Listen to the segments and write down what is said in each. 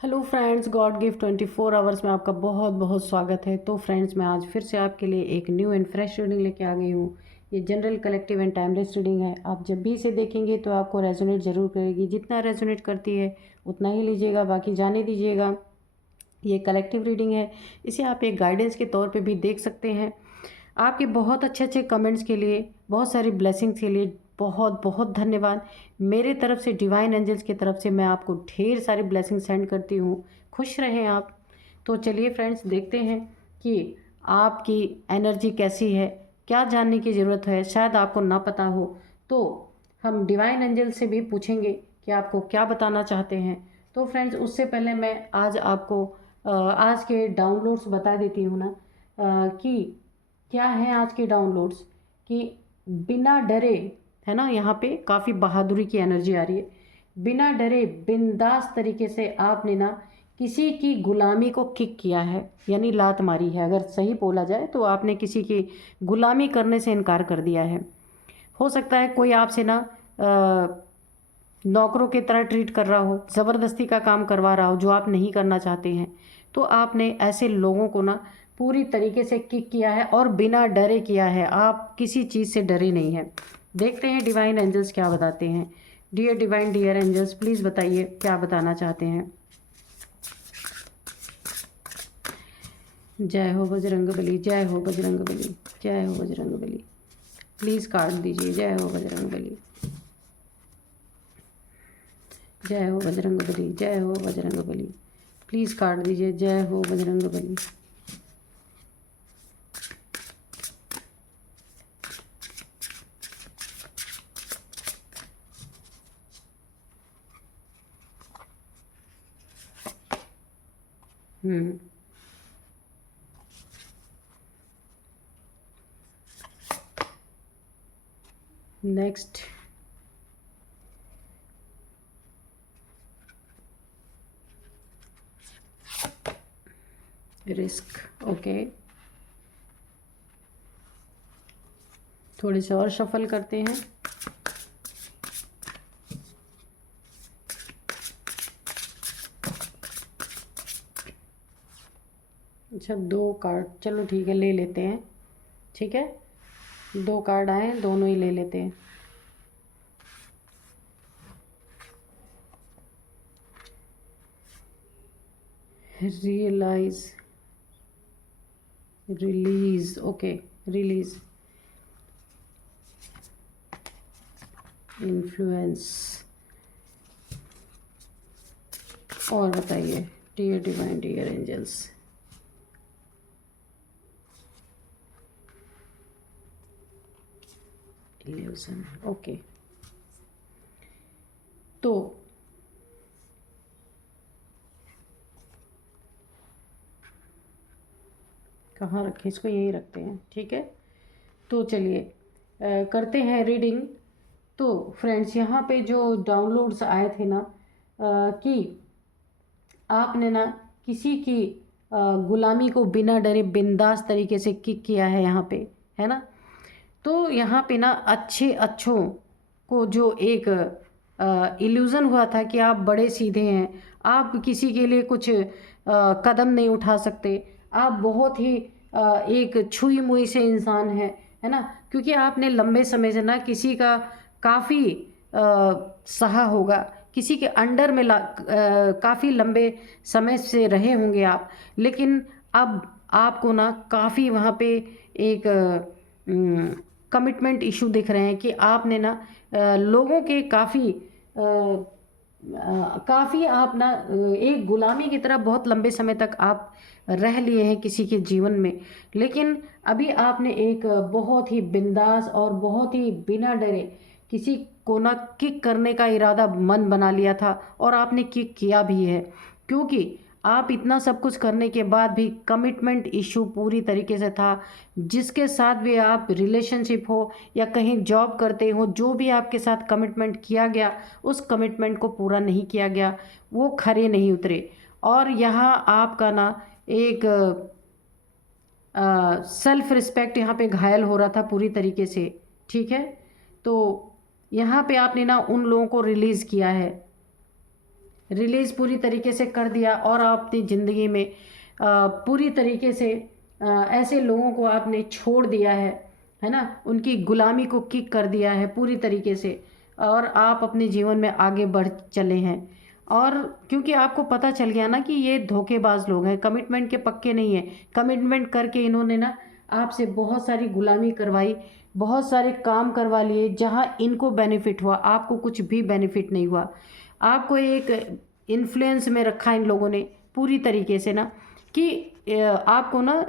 Hello friends, God gift 24 hours में आपका बहुत बहुत स्वागत है। तो फ्रेंड्स, मैं आज फिर से आपके लिए एक न्यू एंड फ्रेश रीडिंग लेके आ गई हूँ। ये general, collective and timeless reading है। आप जब भी इसे देखेंगे तो आपको रेजोनेट ज़रूर करेगी। जितना रेजोनेट करती है उतना ही लीजिएगा, बाकी जाने दीजिएगा। ये कलेक्टिव रीडिंग है, इसे आप एक गाइडेंस के तौर पे भी देख सकते हैं। आपके बहुत अच्छे अच्छे कमेंट्स के लिए, बहुत सारी ब्लेसिंग्स के लिए बहुत बहुत धन्यवाद। मेरे तरफ से, डिवाइन एंजल्स की तरफ से मैं आपको ढेर सारी ब्लेसिंग सेंड करती हूँ। खुश रहें आप। तो चलिए फ्रेंड्स, देखते हैं कि आपकी एनर्जी कैसी है। क्या जानने की ज़रूरत है, शायद आपको ना पता हो, तो हम डिवाइन एंजल से भी पूछेंगे कि आपको क्या बताना चाहते हैं। तो फ्रेंड्स, उससे पहले मैं आज आपको आज के डाउनलोड्स बता देती हूँ ना, कि क्या है आज के डाउनलोड्स। कि बिना डरे, है ना, यहाँ पे काफ़ी बहादुरी की एनर्जी आ रही है। बिना डरे बिंदास तरीके से आपने ना किसी की गुलामी को किक किया है, यानी लात मारी है। अगर सही बोला जाए तो आपने किसी की गुलामी करने से इनकार कर दिया है। हो सकता है कोई आपसे ना नौकरों की तरह ट्रीट कर रहा हो, ज़बरदस्ती का काम करवा रहा हो जो आप नहीं करना चाहते हैं। तो आपने ऐसे लोगों को ना पूरी तरीके से किक किया है और बिना डरे किया है। आप किसी चीज़ से डरे नहीं हैं। देखते हैं डिवाइन एंजल्स क्या बताते हैं। Dear divine, dear angels, please बताइए क्या बताना चाहते हैं। जय हो बजरंगबली, जय हो बजरंगबली, जय हो बजरंगबली। प्लीज़ कार्ड दीजिए। जय हो बजरंगबली, जय हो बजरंगबली, जय हो बजरंगबली। प्लीज़ कार्ड दीजिए। जय हो बजरंगबली। Next, risk. ओके, थोड़े से और शफल करते हैं। अच्छा, दो कार्ड, चलो ठीक है, ले लेते हैं। ठीक है, दो कार्ड आए, दोनों ही ले लेते हैं। Realise, release. Okay, release, influence. और बताइए dear divine, dear angels. Illusion. Okay, तो कहाँ रखें इसको, यहीं रखते हैं। ठीक है, तो चलिए करते हैं रीडिंग। तो फ्रेंड्स, यहाँ पे जो डाउनलोड्स आए थे ना, कि आपने ना किसी की गुलामी को बिना डरे बिंदास तरीके से किक किया है यहाँ पे, है ना। तो यहाँ पे ना अच्छे अच्छों को जो एक इल्यूज़न हुआ था कि आप बड़े सीधे हैं, आप किसी के लिए कुछ कदम नहीं उठा सकते, आप बहुत ही एक छुई मुई से इंसान हैं, है ना। क्योंकि आपने लंबे समय से ना किसी का काफ़ी सहा होगा, किसी के अंडर में काफ़ी लंबे समय से रहे होंगे आप। लेकिन अब आपको ना काफ़ी वहाँ पे एक कमिटमेंट इशू दिख रहे हैं कि आपने ना लोगों के काफ़ी आप ना एक गुलामी की तरह बहुत लंबे समय तक आप रह लिए हैं किसी के जीवन में। लेकिन अभी आपने एक बहुत ही बिंदास और बहुत ही बिना डरे किसी को ना किक करने का इरादा मन बना लिया था, और आपने किक किया भी है। क्योंकि आप इतना सब कुछ करने के बाद भी कमिटमेंट इशू पूरी तरीके से था। जिसके साथ भी आप रिलेशनशिप हो या कहीं जॉब करते हो, जो भी आपके साथ कमिटमेंट किया गया, उस कमिटमेंट को पूरा नहीं किया गया, वो खरे नहीं उतरे। और यहाँ आपका ना एक सेल्फ रिस्पेक्ट यहाँ पे घायल हो रहा था पूरी तरीके से। ठीक है, तो यहाँ पे आपने ना उन लोगों को रिलीज़ किया है। रिलीज़ पूरी तरीके से कर दिया और आप अपनी ज़िंदगी में पूरी तरीके से ऐसे लोगों को आपने छोड़ दिया है ना, उनकी गुलामी को किक कर दिया है पूरी तरीके से, और आप अपने जीवन में आगे बढ़ चले हैं। और क्योंकि आपको पता चल गया ना कि ये धोखेबाज लोग हैं, कमिटमेंट के पक्के नहीं हैं। कमिटमेंट करके इन्होंने ना आपसे बहुत सारी गुलामी करवाई, बहुत सारे काम करवा लिए, जहां इनको बेनिफिट हुआ आपको कुछ भी बेनिफिट नहीं हुआ। आपको एक इन्फ्लुएंस में रखा इन लोगों ने पूरी तरीके से ना, कि आपको ना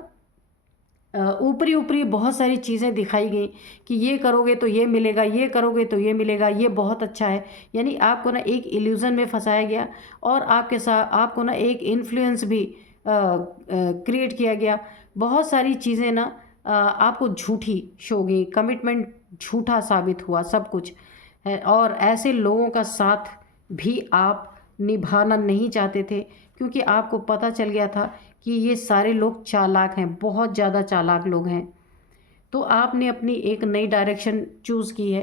ऊपरी ऊपरी बहुत सारी चीज़ें दिखाई गई कि ये करोगे तो ये मिलेगा, ये करोगे तो ये मिलेगा, ये बहुत अच्छा है। यानी आपको ना एक इल्यूज़न में फंसाया गया और आपके साथ आपको ना एक इन्फ्लुएंस भी क्रिएट किया गया। बहुत सारी चीज़ें ना आपको झूठी शो गई, कमिटमेंट झूठा साबित हुआ सब कुछ है। और ऐसे लोगों का साथ भी आप निभाना नहीं चाहते थे, क्योंकि आपको पता चल गया था कि ये सारे लोग चालाक हैं, बहुत ज़्यादा चालाक लोग हैं। तो आपने अपनी एक नई डायरेक्शन चूज़ की है।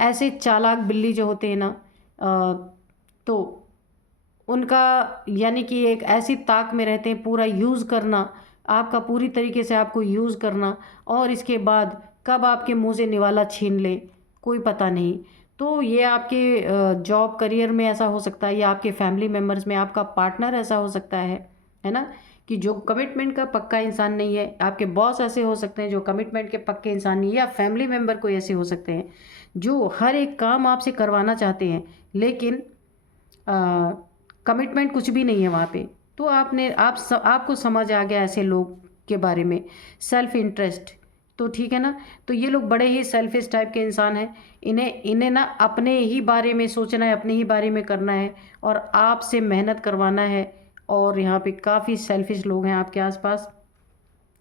ऐसे चालाक बिल्ली जो होते हैं ना, तो उनका यानी कि एक ऐसी ताक में रहते हैं, पूरा यूज़ करना, आपका पूरी तरीके से आपको यूज़ करना, और इसके बाद कब आपके मुंह से निवाला छीन ले कोई पता नहीं। तो ये आपके जॉब करियर में ऐसा हो सकता है, या आपके फैमिली मेम्बर्स में आपका पार्टनर ऐसा हो सकता है ना, कि जो कमिटमेंट का पक्का इंसान नहीं है। आपके बॉस ऐसे हो सकते हैं जो कमिटमेंट के पक्के इंसान नहीं है, या फैमिली मेम्बर कोई ऐसे हो सकते हैं जो हर एक काम आपसे करवाना चाहते हैं, लेकिन कमिटमेंट कुछ भी नहीं है वहाँ पे। तो आपको समझ आ गया ऐसे लोग के बारे में, सेल्फ इंटरेस्ट। तो ठीक है ना, तो ये लोग बड़े ही सेल्फिश टाइप के इंसान हैं। इन्हें ना अपने ही बारे में सोचना है, अपने ही बारे में करना है, और आपसे मेहनत करवाना है। और यहाँ पे काफ़ी सेल्फिश लोग हैं आपके आसपास,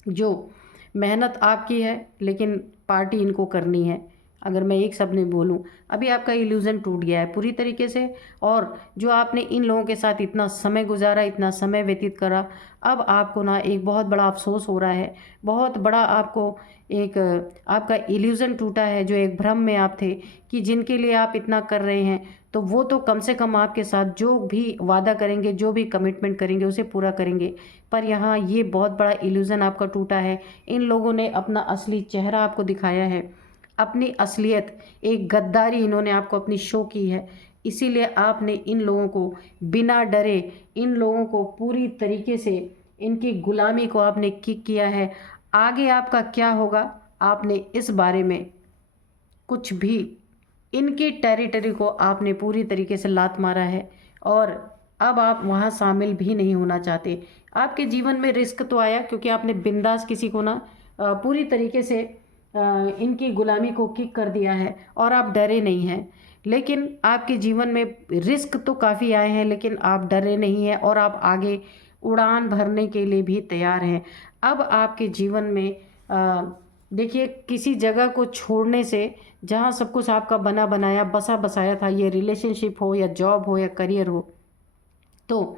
जो मेहनत आपकी है लेकिन पार्टी इनको करनी है। अगर मैं एक शब्द में बोलूँ, अभी आपका इल्यूज़न टूट गया है पूरी तरीके से, और जो आपने इन लोगों के साथ इतना समय गुजारा, इतना समय व्यतीत करा, अब आपको ना एक बहुत बड़ा अफसोस हो रहा है। बहुत बड़ा आपको एक आपका इल्यूज़न टूटा है, जो एक भ्रम में आप थे कि जिनके लिए आप इतना कर रहे हैं, तो वो तो कम से कम आपके साथ जो भी वादा करेंगे, जो भी कमिटमेंट करेंगे, उसे पूरा करेंगे। पर यहाँ ये बहुत बड़ा इल्यूज़न आपका टूटा है। इन लोगों ने अपना असली चेहरा आपको दिखाया है, अपनी असलियत, एक गद्दारी इन्होंने आपको अपनी शो की है। इसीलिए आपने इन लोगों को बिना डरे, इन लोगों को पूरी तरीके से इनकी गुलामी को आपने किक किया है। आगे आपका क्या होगा, आपने इस बारे में कुछ भी, इनकी टेरिटरी को आपने पूरी तरीके से लात मारा है, और अब आप वहाँ शामिल भी नहीं होना चाहते। आपके जीवन में रिस्क तो आया, क्योंकि आपने बिंदास किसी को ना पूरी तरीके से इनकी गुलामी को किक कर दिया है, और आप डरे नहीं हैं। लेकिन आपके जीवन में रिस्क तो काफ़ी आए हैं, लेकिन आप डरे नहीं हैं, और आप आगे उड़ान भरने के लिए भी तैयार हैं। अब आपके जीवन में देखिए, किसी जगह को छोड़ने से, जहाँ सब कुछ आपका बना बनाया बसा बसाया था, ये रिलेशनशिप हो या जॉब हो या करियर हो, तो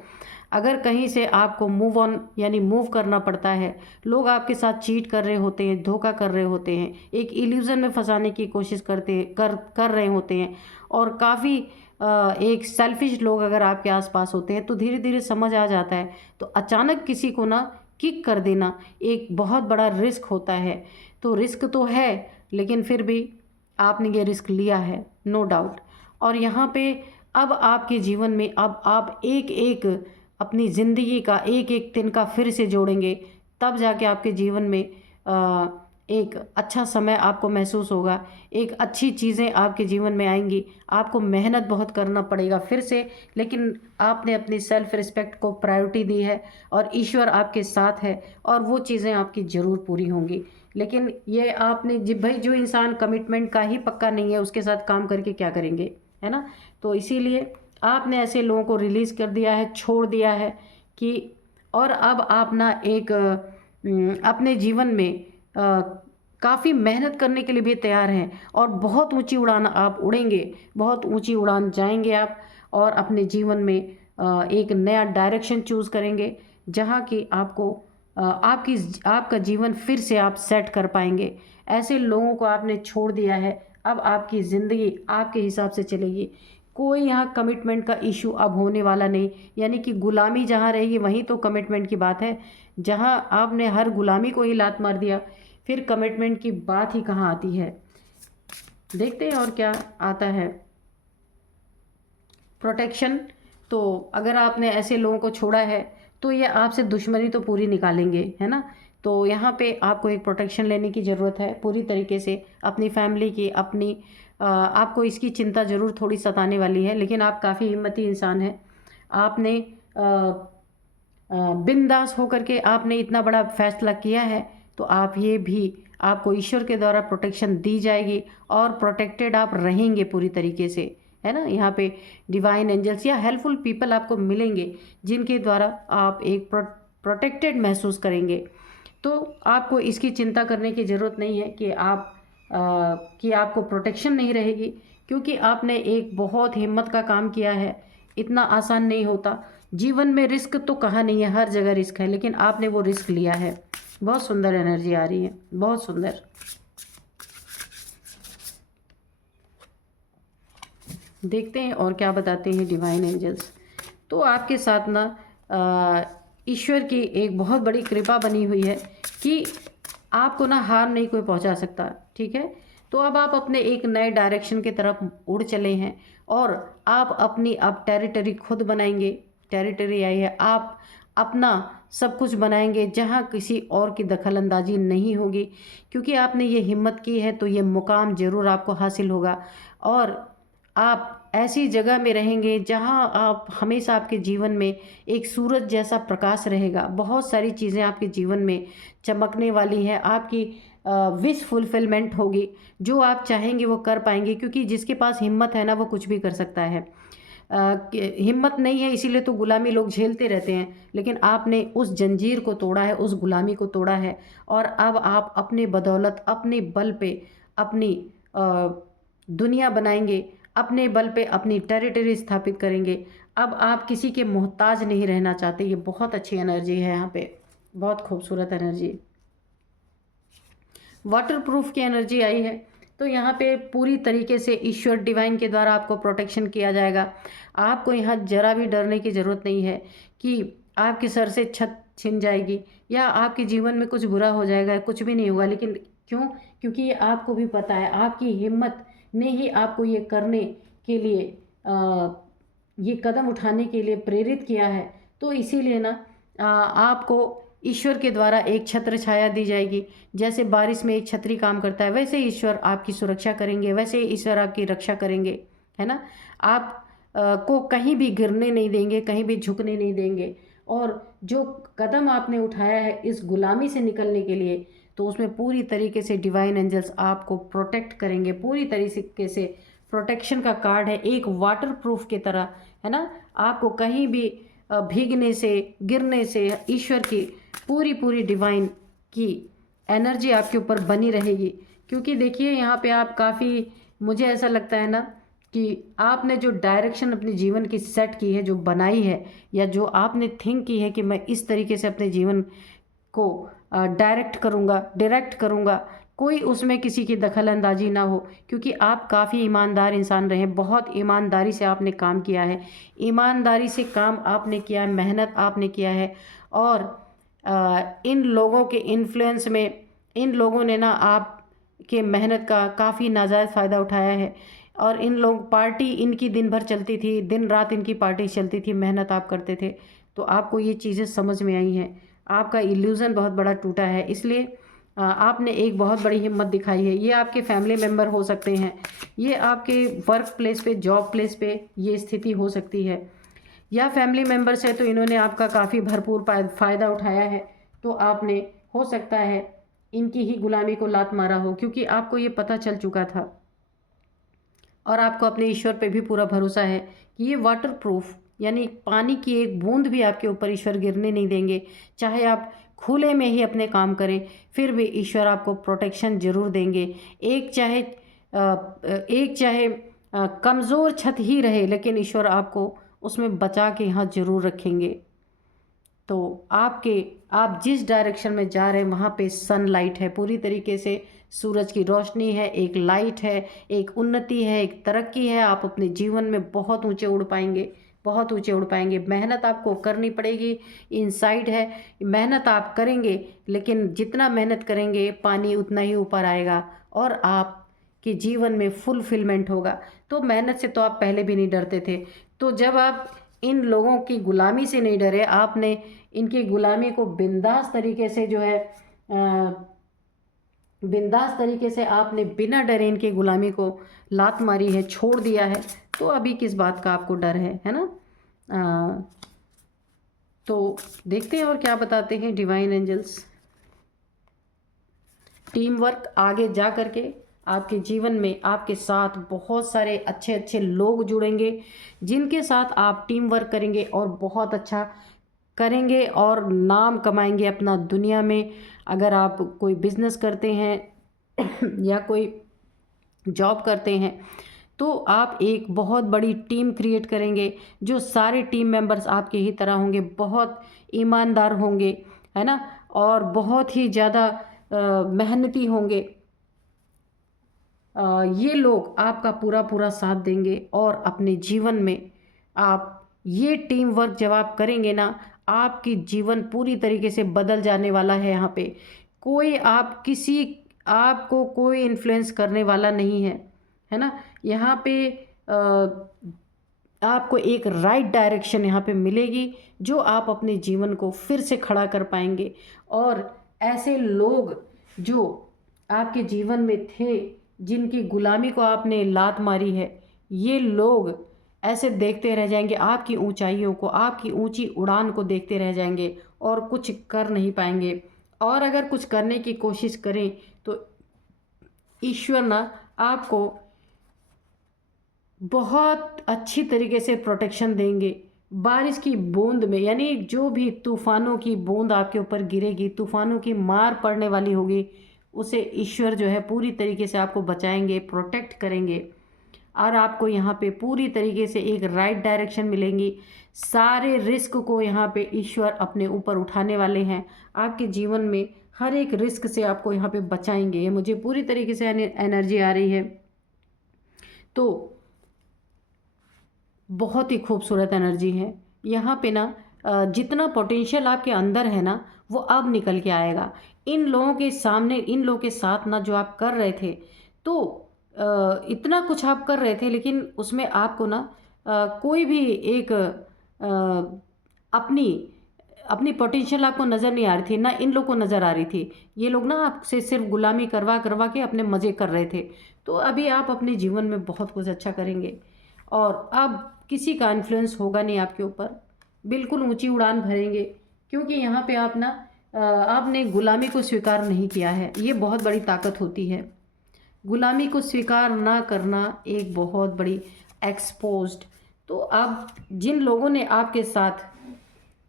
अगर कहीं से आपको मूव ऑन यानी मूव करना पड़ता है, लोग आपके साथ चीट कर रहे होते हैं, धोखा कर रहे होते हैं, एक इल्यूज़न में फंसाने की कोशिश कर रहे होते हैं, और काफ़ी एक सेल्फिश लोग अगर आपके आसपास होते हैं, तो धीरे धीरे समझ आ जाता है। तो अचानक किसी को ना किक कर देना एक बहुत बड़ा रिस्क होता है। तो रिस्क तो है, लेकिन फिर भी आपने ये रिस्क लिया है, नो डाउट। और यहाँ पे अब आपके जीवन में अब आप एक एक अपनी ज़िंदगी का एक एक दिन का फिर से जोड़ेंगे, तब जाके आपके जीवन में एक अच्छा समय आपको महसूस होगा, एक अच्छी चीज़ें आपके जीवन में आएंगी। आपको मेहनत बहुत करना पड़ेगा फिर से, लेकिन आपने अपनी सेल्फ रिस्पेक्ट को प्रायोरिटी दी है, और ईश्वर आपके साथ है, और वो चीज़ें आपकी ज़रूर पूरी होंगी। लेकिन ये आपने भाई, जो इंसान कमिटमेंट का ही पक्का नहीं है, उसके साथ काम करके क्या करेंगे, है ना। तो इसीलिए आपने ऐसे लोगों को रिलीज़ कर दिया है, छोड़ दिया है कि, और अब आप ना एक अपने जीवन में काफ़ी मेहनत करने के लिए भी तैयार हैं, और बहुत ऊंची उड़ान आप उड़ेंगे, बहुत ऊंची उड़ान जाएंगे आप, और अपने जीवन में एक नया डायरेक्शन चूज़ करेंगे, जहाँ कि आपको आपका जीवन फिर से आप सेट कर पाएंगे। ऐसे लोगों को आपने छोड़ दिया है, अब आपकी ज़िंदगी आपके हिसाब से चलेगी। कोई यहाँ कमिटमेंट का इशू अब होने वाला नहीं, यानी कि गुलामी जहाँ रहेगी वहीं तो कमिटमेंट की बात है। जहाँ आपने हर गुलामी को ही लात मार दिया, फिर कमिटमेंट की बात ही कहाँ आती है। देखते हैं और क्या आता है। प्रोटेक्शन, तो अगर आपने ऐसे लोगों को छोड़ा है तो ये आपसे दुश्मनी तो पूरी निकालेंगे, है ना। तो यहाँ पे आपको एक प्रोटेक्शन लेने की ज़रूरत है पूरी तरीके से अपनी फैमिली की, अपनी आपको इसकी चिंता ज़रूर थोड़ी सताने वाली है, लेकिन आप काफ़ी हिम्मती इंसान हैं। आपने बिंदास होकर के आपने इतना बड़ा फैसला किया है, तो आप ये भी आपको ईश्वर के द्वारा प्रोटेक्शन दी जाएगी और प्रोटेक्टेड आप रहेंगे पूरी तरीके से, है ना। यहाँ पे डिवाइन एंजल्स या हेल्पफुल पीपल आपको मिलेंगे जिनके द्वारा आप एक प्रोटेक्टेड महसूस करेंगे। तो आपको इसकी चिंता करने की ज़रूरत नहीं है कि आपको प्रोटेक्शन नहीं रहेगी, क्योंकि आपने एक बहुत हिम्मत का काम किया है। इतना आसान नहीं होता। जीवन में रिस्क तो कहाँ नहीं है, हर जगह रिस्क है, लेकिन आपने वो रिस्क लिया है। बहुत सुंदर एनर्जी आ रही है, बहुत सुंदर। देखते हैं और क्या बताते हैं डिवाइन एंजल्स। तो आपके साथ ना ईश्वर की एक बहुत बड़ी कृपा बनी हुई है कि आपको ना हार नहीं कोई पहुंचा सकता, ठीक है। तो अब आप अपने एक नए डायरेक्शन की तरफ उड़ चले हैं और आप अपनी अब टेरिटरी खुद बनाएंगे। टेरिटरी आई है, आप अपना सब कुछ बनाएंगे जहां किसी और की दखल अंदाजी नहीं होगी, क्योंकि आपने ये हिम्मत की है तो ये मुकाम ज़रूर आपको हासिल होगा। और आप ऐसी जगह में रहेंगे जहां आप हमेशा, आपके जीवन में एक सूरज जैसा प्रकाश रहेगा। बहुत सारी चीज़ें आपके जीवन में चमकने वाली हैं। आपकी विश फुलफिलमेंट होगी, जो आप चाहेंगे वो कर पाएंगे, क्योंकि जिसके पास हिम्मत है ना वो कुछ भी कर सकता है। हिम्मत नहीं है इसीलिए तो गुलामी लोग झेलते रहते हैं, लेकिन आपने उस जंजीर को तोड़ा है, उस गुलामी को तोड़ा है, और अब आप अपने बदौलत, अपने बल पे अपनी दुनिया बनाएंगे, अपने बल पे अपनी टेरिटरी स्थापित करेंगे। अब आप किसी के मोहताज नहीं रहना चाहते। ये बहुत अच्छी एनर्जी है यहाँ पे, बहुत खूबसूरत एनर्जी। वाटर प्रूफ की एनर्जी आई है, तो यहाँ पे पूरी तरीके से ईश्वर डिवाइन के द्वारा आपको प्रोटेक्शन किया जाएगा। आपको यहाँ जरा भी डरने की ज़रूरत नहीं है कि आपके सर से छत छिन जाएगी या आपके जीवन में कुछ बुरा हो जाएगा, कुछ भी नहीं होगा। लेकिन क्यों? क्योंकि ये आपको भी पता है, आपकी हिम्मत ने ही आपको ये करने के लिए, ये कदम उठाने के लिए प्रेरित किया है। तो इसीलिए ना आपको ईश्वर के द्वारा एक छत्र छाया दी जाएगी। जैसे बारिश में एक छतरी काम करता है, वैसे ईश्वर आपकी सुरक्षा करेंगे, वैसे ईश्वर आपकी रक्षा करेंगे, है ना। आप को कहीं भी गिरने नहीं देंगे, कहीं भी झुकने नहीं देंगे। और जो कदम आपने उठाया है इस गुलामी से निकलने के लिए, तो उसमें पूरी तरीके से डिवाइन एंजल्स आपको प्रोटेक्ट करेंगे। पूरी तरीके से प्रोटेक्शन का कार्ड है, एक वाटर प्रूफ की तरह, है ना। आपको कहीं भी भीगने से, गिरने से ईश्वर की पूरी डिवाइन की एनर्जी आपके ऊपर बनी रहेगी। क्योंकि देखिए यहाँ पे आप काफ़ी, मुझे ऐसा लगता है ना कि आपने जो डायरेक्शन अपने जीवन की सेट की है, जो बनाई है, या जो आपने थिंक की है कि मैं इस तरीके से अपने जीवन को डायरेक्ट करूँगा, कोई उसमें किसी की दखल अंदाजी ना हो। क्योंकि आप काफ़ी ईमानदार इंसान रहे, बहुत ईमानदारी से आपने काम किया है, ईमानदारी से काम आपने किया है, मेहनत आपने किया है। और इन लोगों के इन्फ्लुएंस में इन लोगों ने ना आप के मेहनत का काफ़ी नाजायज़ फ़ायदा उठाया है। और इन लोग पार्टी इनकी दिन भर चलती थी, दिन रात इनकी पार्टी चलती थी, मेहनत आप करते थे। तो आपको ये चीज़ें समझ में आई हैं, आपका इल्यूज़न बहुत बड़ा टूटा है, इसलिए आपने एक बहुत बड़ी हिम्मत दिखाई है। ये आपके फैमिली मेम्बर हो सकते हैं, ये आपके वर्क प्लेस पे, जॉब प्लेस पे ये स्थिति हो सकती है, या फैमिली मेम्बर्स है तो इन्होंने आपका काफ़ी भरपूर फ़ायदा उठाया है। तो आपने, हो सकता है, इनकी ही गुलामी को लात मारा हो, क्योंकि आपको ये पता चल चुका था और आपको अपने ईश्वर पे भी पूरा भरोसा है कि ये वाटर प्रूफ, यानी पानी की एक बूंद भी आपके ऊपर ईश्वर गिरने नहीं देंगे। चाहे आप खुले में ही अपने काम करें, फिर भी ईश्वर आपको प्रोटेक्शन ज़रूर देंगे। एक चाहे कमज़ोर छत ही रहे, लेकिन ईश्वर आपको उसमें बचा के यहाँ ज़रूर रखेंगे। तो आप जिस डायरेक्शन में जा रहे हैं वहाँ पे सनलाइट है, पूरी तरीके से सूरज की रोशनी है, एक लाइट है, एक उन्नति है, एक तरक्की है। आप अपने जीवन में बहुत ऊंचे उड़ पाएंगे, बहुत ऊंचे उड़ पाएंगे। मेहनत आपको करनी पड़ेगी, इनसाइड है, मेहनत आप करेंगे, लेकिन जितना मेहनत करेंगे पानी उतना ही ऊपर आएगा और आप कि जीवन में फुलफिलमेंट होगा। तो मेहनत से तो आप पहले भी नहीं डरते थे, तो जब आप इन लोगों की गुलामी से नहीं डरे, आपने इनकी गुलामी को बिंदास तरीके से जो है बिंदास तरीके से आपने बिना डरे इनकी गुलामी को लात मारी है, छोड़ दिया है, तो अभी किस बात का आपको डर है ना। तो देखते हैं और क्या बताते हैं डिवाइन एंजल्स। टीम वर्क, आगे जा करके आपके जीवन में आपके साथ बहुत सारे अच्छे अच्छे लोग जुड़ेंगे, जिनके साथ आप टीम वर्क करेंगे और बहुत अच्छा करेंगे और नाम कमाएंगे अपना दुनिया में। अगर आप कोई बिजनेस करते हैं या कोई जॉब करते हैं, तो आप एक बहुत बड़ी टीम क्रिएट करेंगे, जो सारे टीम मेंबर्स आपके ही तरह होंगे, बहुत ईमानदार होंगे, है ना, और बहुत ही ज़्यादा मेहनती होंगे। ये लोग आपका पूरा पूरा साथ देंगे और अपने जीवन में आप ये टीम वर्क जब आप करेंगे ना, आपकी जीवन पूरी तरीके से बदल जाने वाला है। यहाँ पे कोई आपको कोई इन्फ्लुएंस करने वाला नहीं है ना। यहाँ पे आपको एक राइट डायरेक्शन यहाँ पे मिलेगी, जो आप अपने जीवन को फिर से खड़ा कर पाएंगे। और ऐसे लोग जो आपके जीवन में थे, जिनकी गुलामी को आपने लात मारी है, ये लोग ऐसे देखते रह जाएंगे, आपकी ऊंचाइयों को, आपकी ऊंची उड़ान को देखते रह जाएंगे और कुछ कर नहीं पाएंगे। और अगर कुछ करने की कोशिश करें तो ईश्वर ना आपको बहुत अच्छी तरीके से प्रोटेक्शन देंगे। बारिश की बूंद में, यानी जो भी तूफानों की बूंद आपके ऊपर गिरेगी, तूफानों की मार पड़ने वाली होगी, उसे ईश्वर जो है पूरी तरीके से आपको बचाएंगे, प्रोटेक्ट करेंगे और आपको यहाँ पे पूरी तरीके से एक राइट डायरेक्शन मिलेंगी। सारे रिस्क को यहाँ पे ईश्वर अपने ऊपर उठाने वाले हैं। आपके जीवन में हर एक रिस्क से आपको यहाँ पे बचाएंगे। ये मुझे पूरी तरीके से एनर्जी आ रही है। तो बहुत ही खूबसूरत एनर्जी है यहाँ पे ना। जितना पोटेंशियल आपके अंदर है ना, वो अब निकल के आएगा। इन लोगों के सामने, इन लोगों के साथ ना जो आप कर रहे थे, तो इतना कुछ आप कर रहे थे, लेकिन उसमें आपको ना कोई भी एक अपनी अपनी पोटेंशियल आपको नज़र नहीं आ रही थी ना, इन लोग को नज़र आ रही थी। ये लोग ना आपसे सिर्फ गुलामी करवा करवा के अपने मज़े कर रहे थे। तो अभी आप अपने जीवन में बहुत कुछ अच्छा करेंगे और अब किसी का इन्फ्लुएंस होगा नहीं आपके ऊपर, बिल्कुल ऊंची उड़ान भरेंगे, क्योंकि यहाँ पे आप ना आपने गुलामी को स्वीकार नहीं किया है। ये बहुत बड़ी ताकत होती है। गुलामी को स्वीकार ना करना एक बहुत बड़ी एक्सपोज्ड। तो अब जिन लोगों ने आपके साथ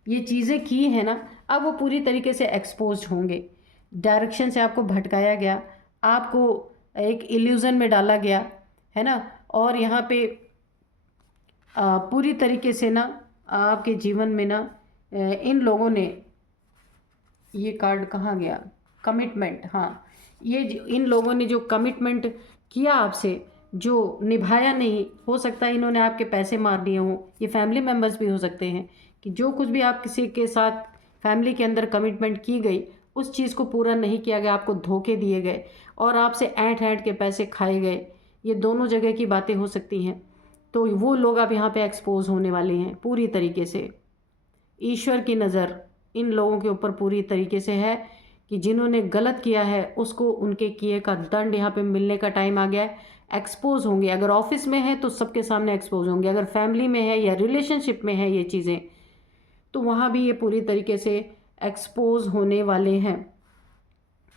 ये चीज़ें की हैं ना, अब वो पूरी तरीके से एक्सपोज होंगे। डायरेक्शन से आपको भटकाया गया, आपको एक इल्यूज़न में डाला गया, है ना। और यहाँ पे पूरी तरीके से ना आपके जीवन में ना इन लोगों ने, ये कार्ड कहाँ गया, कमिटमेंट, हाँ, ये इन लोगों ने जो कमिटमेंट किया आपसे, जो निभाया नहीं, हो सकता है इन्होंने आपके पैसे मार दिए हों। ये फैमिली मेम्बर्स भी हो सकते हैं कि जो कुछ भी आप किसी के साथ फैमिली के अंदर कमिटमेंट की गई, उस चीज़ को पूरा नहीं किया गया, आपको धोखे दिए गए और आपसे ऐंठ ऐंठ के पैसे खाए गए। ये दोनों जगह की बातें हो सकती हैं। तो वो लोग अब यहाँ पे एक्सपोज होने वाले हैं पूरी तरीके से। ईश्वर की नज़र इन लोगों के ऊपर पूरी तरीके से है कि जिन्होंने गलत किया है उसको उनके किए का दंड यहाँ पे मिलने का टाइम आ गया है। एक्सपोज होंगे, अगर ऑफिस में है तो सबके सामने एक्सपोज होंगे, अगर फैमिली में है या रिलेशनशिप में है ये चीज़ें, तो वहाँ भी ये पूरी तरीके से एक्सपोज होने वाले हैं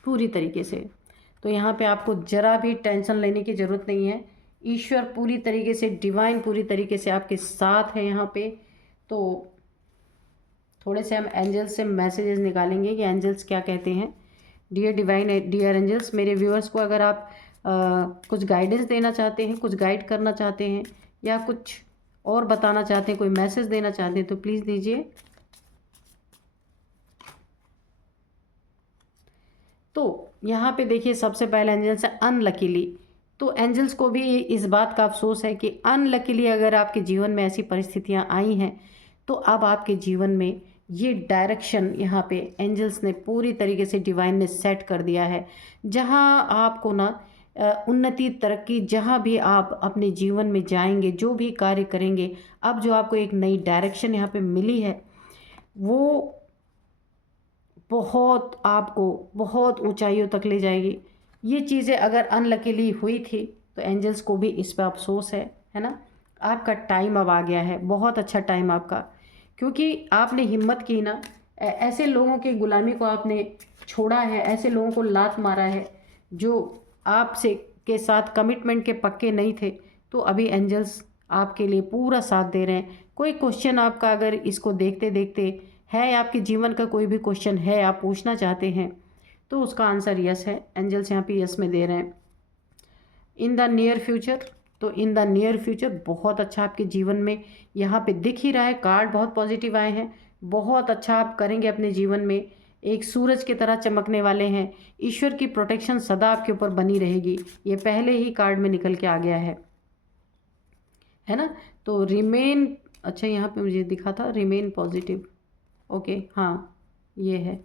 पूरी तरीके से। तो यहाँ पे आपको ज़रा भी टेंशन लेने की ज़रूरत नहीं है। ईश्वर पूरी तरीके से, डिवाइन पूरी तरीके से आपके साथ है यहाँ पे। तो थोड़े से हम एंजल्स से मैसेजेस निकालेंगे कि एंजल्स क्या कहते हैं। डियर डिवाइन, डियर एंजल्स, मेरे व्यूअर्स को अगर आप कुछ गाइडेंस देना चाहते हैं, कुछ गाइड करना चाहते हैं या कुछ और बताना चाहते हैं, कोई मैसेज देना चाहते हैं, तो प्लीज़ दीजिए। तो यहाँ पे देखिए सबसे पहला एंजल्स है अनलकीली। तो एंजल्स को भी इस बात का अफसोस है कि अनलकीली अगर आपके जीवन में ऐसी परिस्थितियाँ आई हैं तो अब आपके जीवन में ये डायरेक्शन यहाँ पे एंजल्स ने पूरी तरीके से डिवाइन ने सेट कर दिया है, जहाँ आपको ना उन्नति तरक्की, जहाँ भी आप अपने जीवन में जाएंगे, जो भी कार्य करेंगे, अब जो आपको एक नई डायरेक्शन यहाँ पे मिली है वो बहुत आपको बहुत ऊंचाइयों तक ले जाएगी। ये चीज़ें अगर अनलकीली हुई थी तो एंजल्स को भी इस पर अफसोस है ना। आपका टाइम अब आ गया है, बहुत अच्छा टाइम आपका, क्योंकि आपने हिम्मत की ना, ऐसे लोगों की गुलामी को आपने छोड़ा है, ऐसे लोगों को लात मारा है जो आपसे के साथ कमिटमेंट के पक्के नहीं थे। तो अभी एंजल्स आपके लिए पूरा साथ दे रहे हैं। कोई क्वेश्चन आपका अगर इसको देखते देखते है, आपके जीवन का कोई भी क्वेश्चन है आप पूछना चाहते हैं तो उसका आंसर यस है। एंजल्स यहाँ पे यस में दे रहे हैं। इन द नियर फ्यूचर, तो इन द नियर फ्यूचर बहुत अच्छा आपके जीवन में यहाँ पे दिख ही रहा है। कार्ड बहुत पॉजिटिव आए हैं, बहुत अच्छा आप करेंगे अपने जीवन में, एक सूरज की तरह चमकने वाले हैं। ईश्वर की प्रोटेक्शन सदा आपके ऊपर बनी रहेगी, ये पहले ही कार्ड में निकल के आ गया है ना। तो रिमेन, अच्छा यहाँ पे मुझे दिखा था रिमेन पॉजिटिव, ओके हाँ ये है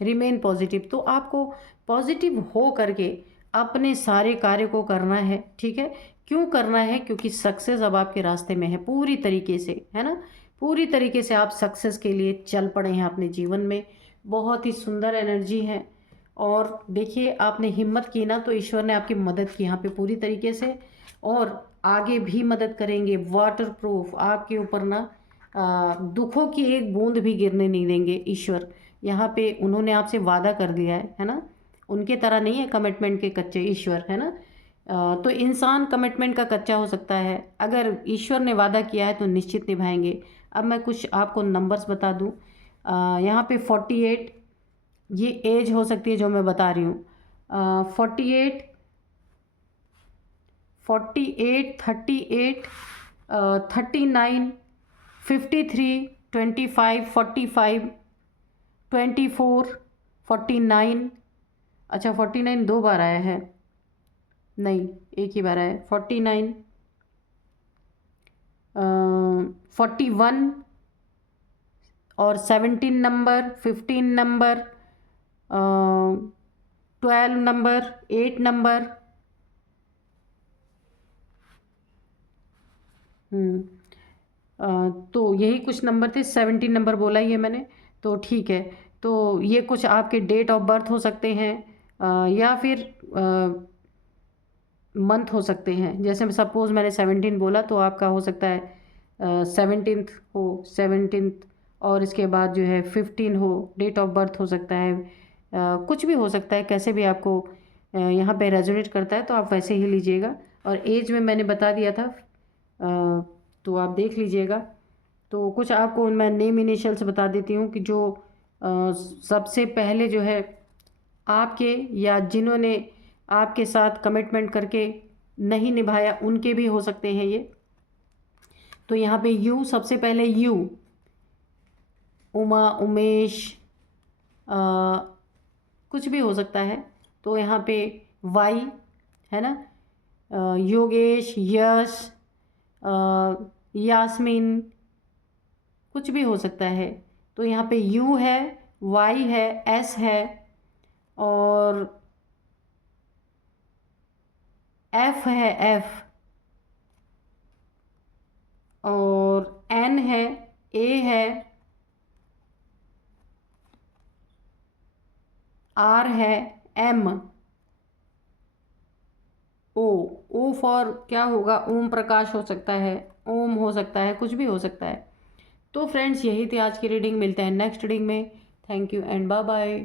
रिमेन पॉजिटिव। तो आपको पॉजिटिव हो करके अपने सारे कार्य को करना है, ठीक है। क्यों करना है? क्योंकि सक्सेस अब आपके रास्ते में है पूरी तरीके से, है ना। पूरी तरीके से आप सक्सेस के लिए चल पड़े हैं अपने जीवन में। बहुत ही सुंदर एनर्जी है। और देखिए आपने हिम्मत की ना तो ईश्वर ने आपकी मदद की यहाँ पे पूरी तरीके से, और आगे भी मदद करेंगे। वाटर प्रूफ आपके ऊपर ना दुखों की एक बूंद भी गिरने नहीं देंगे ईश्वर। यहाँ पे उन्होंने आपसे वादा कर दिया है ना। उनके तरह नहीं है कमिटमेंट के कच्चे ईश्वर, है ना। तो इंसान कमिटमेंट का कच्चा हो सकता है, अगर ईश्वर ने वादा किया है तो निश्चित निभाएंगे। अब मैं कुछ आपको नंबर्स बता दूँ। यहाँ पे 48 ये एज हो सकती है जो मैं बता रही हूँ। 48, 38, 39, 53, 25, 45, 24, 49। अच्छा 49 दो बार आया है, नहीं एक ही बार आया है। 49, 41 और 17 नंबर, 15 नंबर, 12 नंबर, 8 नंबर। तो यही कुछ नंबर थे। 17 नंबर बोला ही है मैंने, तो ठीक है। तो ये कुछ आपके डेट ऑफ बर्थ हो सकते हैं, या फिर मंथ हो सकते हैं। जैसे सपोज़ मैंने 17 बोला तो आपका हो सकता है 17th हो, 17th, और इसके बाद जो है 15 हो, डेट ऑफ बर्थ हो सकता है। कुछ भी हो सकता है, कैसे भी आपको यहाँ पे रेजोनेट करता है तो आप वैसे ही लीजिएगा। और एज में मैंने बता दिया था, तो आप देख लीजिएगा। तो कुछ आपको मैं नेम इनिशियल्स बता देती हूँ कि जो सबसे पहले जो है आपके, या जिन्होंने आपके साथ कमिटमेंट करके नहीं निभाया उनके भी हो सकते हैं ये। तो यहाँ पे यू, सबसे पहले यू, उमा, उमेश, कुछ भी हो सकता है। तो यहाँ पे वाई है ना, योगेश, यश, यास्मीन, कुछ भी हो सकता है। तो यहाँ पे यू है, वाई है, एस है, और एफ है, एफ, और एन है, ए है, आर है, एम, ओ। ओ फॉर क्या होगा? ओम प्रकाश हो सकता है, ओम हो सकता है, कुछ भी हो सकता है। तो फ्रेंड्स यही थी आज की रीडिंग, मिलते हैं नेक्स्ट रीडिंग में। Thank you and bye bye.